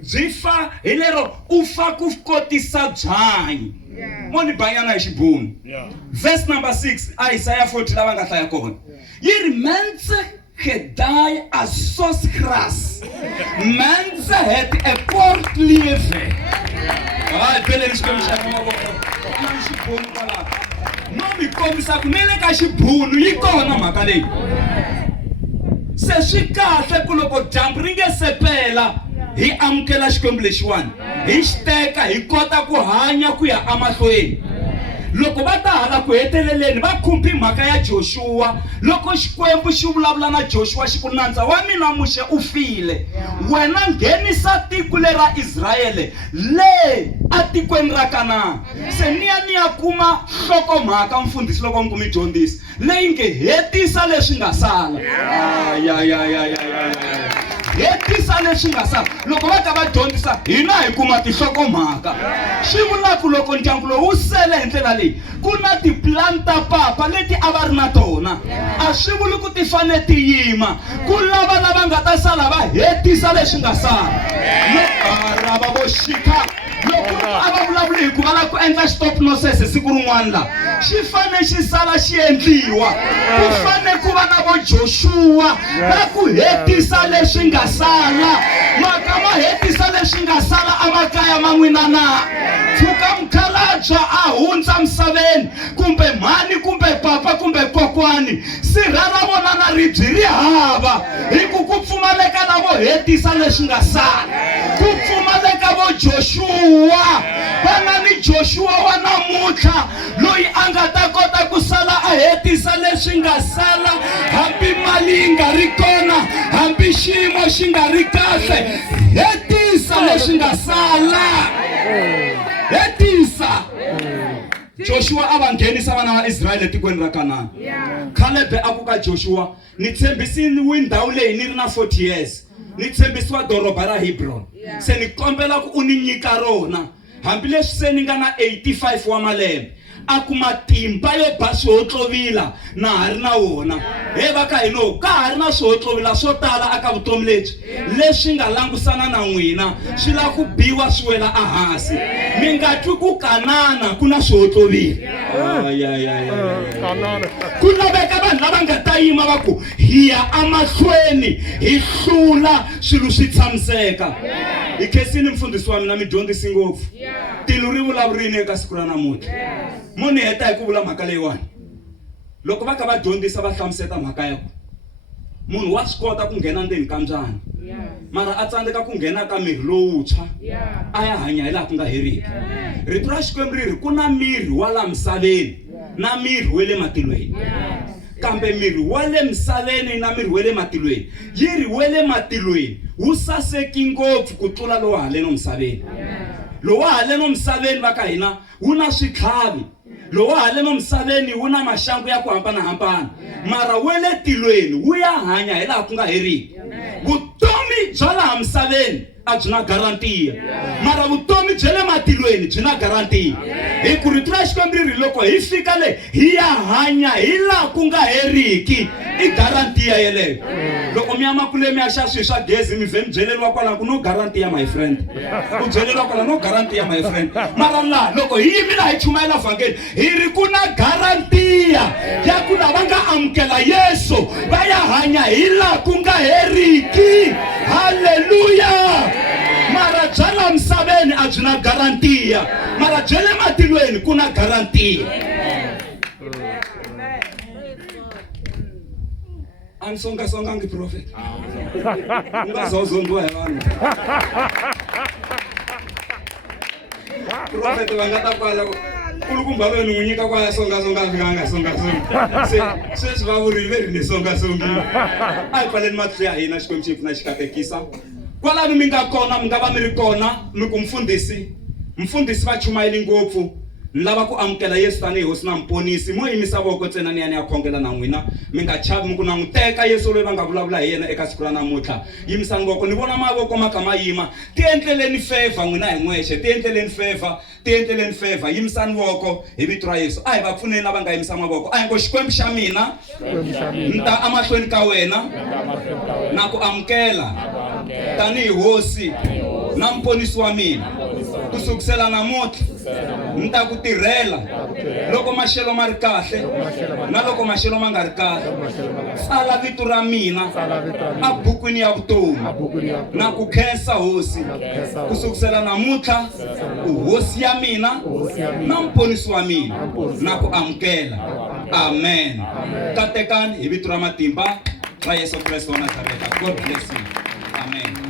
Zifa hilero ufa kufkotisa byanyi. Moni banyana xibunu. Verse number 6, Isaiah 40 lava nga hlaya kona. Yiri mense gedai as sos gras. Mense het a port lieve. Pele niskomisa kumaboko. Xibunu pala. Nomi komisa kunele ka xibunu yi kona mhaka leyi. Se swi kahle ku loko dyambu ri nge sepela hi amukela xikwembu lexiwani hi xiteka hi kota ku hanya ku ya amahlweni. Loko va ta hala ku heteleleni va khumpi mhaka ya Joshua. Loko xikwembu xi vulavula na Joshua xi ku nandza wa mina muxe u file, wena nghenisa tiko lera Israyele le a tikweni ra Kanani. Se niya kuma nhlokomhaka mfundhisi loko mi kumi dyondzisi leyi nge hetisa leswi nga sala. Hetisa leswi nga sala. Loko va ka va dyondzisa hina hi kuma tinhlokomhaka. Swi vula ku loko ndyangu lowu wu sele hi ndlela leyi ku na tiplan ta papa leti a va ri na tona. A swi vuli ku ti fane ti yima, ku lava nga ta sala va hetisa leswi nga sala. Rava vo xika loko a va vulavuli hi ku va lava ku endla stop nonsense siku rin'wana la xi fane xi sala xi endliwa. Ku fane ku va na vo Joshua va ku hetisa leswi nga sala. Maka ma hetisa leswi nga sala amakaya ma n'wina na. Pfuka mkhalabya a hundza misaveni kumbe mhani kumbe papa kumbe kokwani sirha ra vona na ribyi ri hava hi ku pfumaleka na vo hetisa leswi nga sala. Ku pfumaleka vo Joshua. Va nga ni Joshua wa namuntlha loyi a nga ta kota ku sala a hetisa leswi nga sala hambi mali yi nga ri kona, hambi xiyimo xi nga ri kahle. Hetisa leswi nga sala. Hetisa. Joshua a va nghenisa vana va Israyele etikweni ra Kanani. Caleb a ku ka Joshua, ni tshembisini ndhawu leyi ni ri na 40 years. Ni tshembisiwa doroba ra Hebron. Se ni kombela ku u ni nyika rona hambileswi se ni nga na 85 wa malembe. A ku matimba yo ba swihotlovila na ha ri na wona. He va ka hino ka ha ri na swihotlovila swo tala aka vutomi lebyi leswi nga langusana na n'wina swi la ku biwa swi wela ehansi. Mi nga twi ku Kanana ku na swihotlovila. Ku laveka vanhu lava nga ta yima va ku hi ya amahlweni hi hlula swilo swi tshamiseka. Hi khensini mfundhisi wa mina mi dyondzisi ngopfu. Tilo ri vulavurini eka siku ra namuntlha. Moni heta hi ku vula mhaka leyiwani. Loko va ka va dyondzisa va hlamuseta mhaka ya ku munhu wa swi kota ku nghena ndzeni ka mbyana mara a tsandzeka ku nghena ka miri lowuntshwa a ya hanya hi laha ku nga heriki. Rito ra Xikwembu ri ku na miri wa la misaveni na miri wa le matilweni. Kambe miri wa le misaveni na miri wa le matilweni yiri wa le matilweni wu saseki ngopfu ku tlula lowu haleno misaveni. Lowu haleno misaveni va ka hina wu na switlhavi. Lowu haleno misaveni wu na maxangu ya ku hambanahambana, mara wa le tilweni wu ya hanya hi laha ku nga heriki. Vutomi bya laha misaveni a byi na garantiya, mara vutomi bya le matilweni byi na garantiya. Hi ku rito ra Xikwembu ri loko hi fika le hi ya hanya hi laha ku nga heriki i garantiya yeleyo. Loko mi ya makule mi ya xa swilo swa gezi mi vhe mi byeleriwa kwala ku no garantiya my friend. U byeleriwa kwala no garantiya my friend. Mara laha loko hi yimile hi chumayela vhangeli hi ri ku na garantiya ya ku lava nga amukela Yesu va ya hanya hi laha ku nga heriki. Haleluya. Mara bya la misaveni a byi na garantiya, mara bya le matilweni ku na garantiya. Ansongasongangi prophet. Ungazozongiwa hi vanhu. Prophet va nga ta kwala kulukumba loyi ni n'wi nyika kwala songasonga fikanga songasonga. Se sweswi va vurile ri ni songasongile. A hi pfaleni matihlo ya hina Xikwembu xi pfuna xi katekisa. Kwalano mi nga kona mi nga va mi ri kona mi ku mfundhisi va chumayeli ngopfu. Ni lava ku amukela Yesu tanihi hosi na mponisi. Mo yimisa voko ntsena ni ya ni ya khongela na n'wina. Mi nga chavi mi ku na n'wi teka Yesu loyi va nga vulavula hi yena eka siku ra namuntlha. Yimisani voko ni vona mavoko ma kha ma yima. Ti endleleni favor n'wina hi n'wexe, ti endleleni favor. Yimisani voko hi vito ra Yesu. A hi va pfuneni lava nga yimisa mavoko. A hi ngo Xikwembu xa mina ni ta amahlweni ka wena na ku amukela tanihi hosi na mponisi wa mina. Kusukisela namuntlha ni ta ku tirhela loko maxelo ma ri kahle na loko maxelo ma nga ri kahle. Tsala vito ra mina a bukwini ya vutomi na ku khensa hosi. Kusukisela namuntlha u hosi ya mina na mponisi wa mina na ku amukela. Amen. Katekani hi vito ra matimba ra Yesu Kristo wa Nazareta. God bless you. Amen.